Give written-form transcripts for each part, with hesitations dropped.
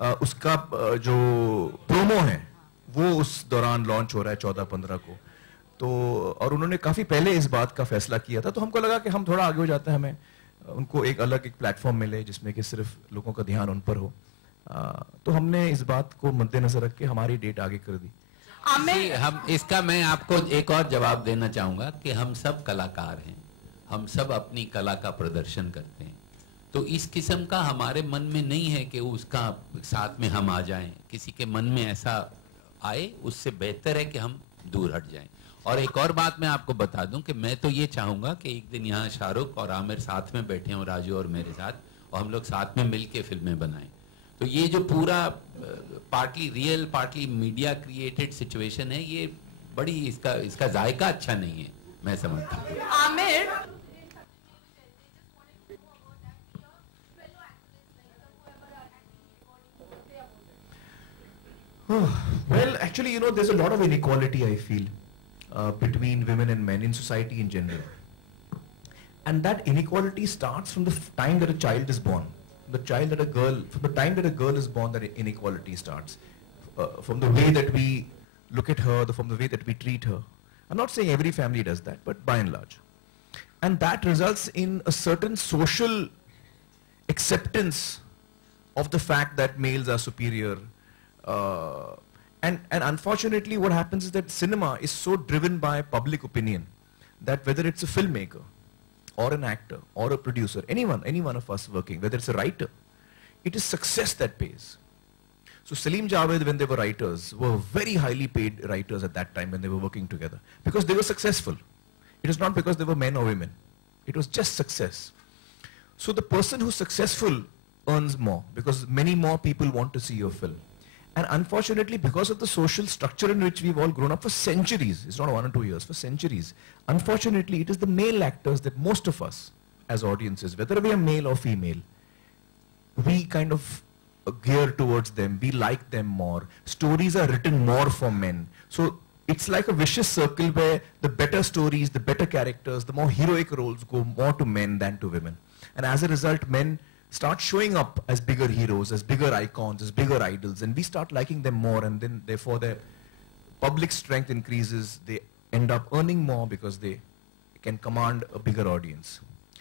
उसका जो प्रोमो है वो उस दौरान लॉन्च हो रहा है 14-15 को। तो और उन्होंने काफी पहले इस बात का फैसला किया था, तो हमको लगा कि हम थोड़ा आगे हो जाते हैं, हमें उनको एक अलग एक प्लेटफॉर्म मिले जिसमें कि सिर्फ लोगों का ध्यान उन पर हो। तो हमने इस बात को मद्देनजर रख के हमारी डेट आगे कर दी। हम इसका मैं आपको एक और जवाब देना चाहूंगा कि हम सब कलाकार हैं, हम सब अपनी कला का प्रदर्शन करते हैं, तो इस किस्म का हमारे मन में नहीं है कि उसका साथ में हम आ जाएं। किसी के मन में ऐसा आए उससे बेहतर है कि हम दूर हट जाएं। और एक और बात मैं आपको बता दूं कि मैं तो ये चाहूंगा कि एक दिन यहाँ शाहरुख और आमिर साथ में बैठे हों, राजू और मेरे साथ, और हम लोग साथ में मिलके फिल्में बनाएं। तो ये जो पूरा partly real partly media created situation है, ये बड़ी इसका जायका अच्छा नहीं है, मैं समझता हूँ। Aamir, well, actually, you know, there's a lot of inequality, I feel, between women and men in society in general. And that inequality starts from the time that a child is born. From the time that a girl is born, that inequality starts. From the way that we look at her, from the way that we treat her. I'm not saying every family does that, but by and large. And that results in a certain social acceptance of the fact that males are superior. And unfortunately what happens is that cinema is so driven by public opinion that whether it's a filmmaker or an actor or a producer, any one of us working, whether it's a writer, it is success that pays. So Salim Javed, when they were writers, were very highly paid writers at that time when they were working together, because they were successful. It is not because they were men or women. It was just success. So the person who's successful earns more because many more people want to see your film. And unfortunately, because of the social structure in which we've all grown up for centuries, it's not 1 or 2 years, for centuries, unfortunately, it is the male actors that most of us as audiences, whether we are male or female, we kind of gear towards them, we like them more. Stories are written more for men. So it's like a vicious circle where the better stories, the better characters, the more heroic roles go more to men than to women. And as a result, men start showing up as bigger heroes, as bigger icons, as bigger idols, and we start liking them more, and then therefore their public strength increases. They end up earning more because they can command a bigger audience.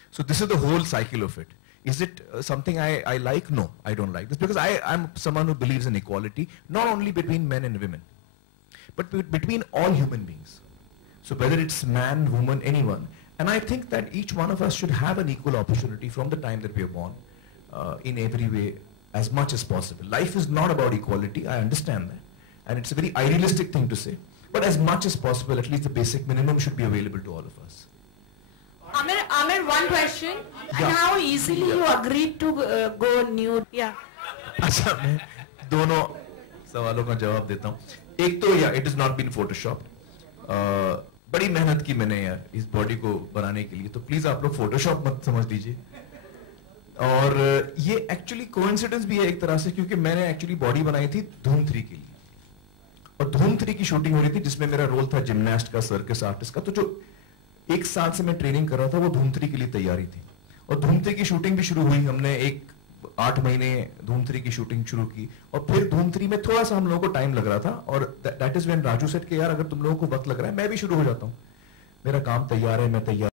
So this is the whole cycle of it. Is it something I like? No, I don't like this, because I'm someone who believes in equality, not only between men and women, but between all human beings. So whether it's man, woman, anyone. And I think that each one of us should have an equal opportunity from the time that we are born, in every way, as much as possible. Life is not about equality, I understand that. And it's a very idealistic thing to say. But as much as possible, at least the basic minimum should be available to all of us. Amir, one question. Yeah. And how easily you agreed to go nude? Yeah. अच्छा, मैं दोनों सवालों का जवाब देता हूँ. एक तो it has not been photoshopped. बड़ी मेहनत की मैंने यार इस बॉडी को बनाने के लिए, तो प्लीज आप लोग फोटोशॉप मत समझ लीजिए. और ये एक्चुअली कोइंसिडेंस भी है एक तरह से, क्योंकि मैंने एक्चुअली बॉडी बनाई थी धूम 3 के लिए, और धूम 3 की शूटिंग हो रही थी जिसमें मेरा रोल था जिमनास्ट का, सर्कस आर्टिस्ट का. तो जो 1 साल से मैं ट्रेनिंग कर रहा था वो धूम 3 के लिए तैयारी थी, और धूम 3 की शूटिंग भी शुरू हुई. हमने 8 महीने धूम 3 की शूटिंग शुरू की, और फिर धूम 3 में थोड़ा सा हम लोगों को टाइम लग रहा था, और that is when Raju said के यार अगर तुम लोगों को वक्त लग रहा है मैं भी शुरू हो जाता हूँ, मेरा काम तैयार है, मैं तैयार.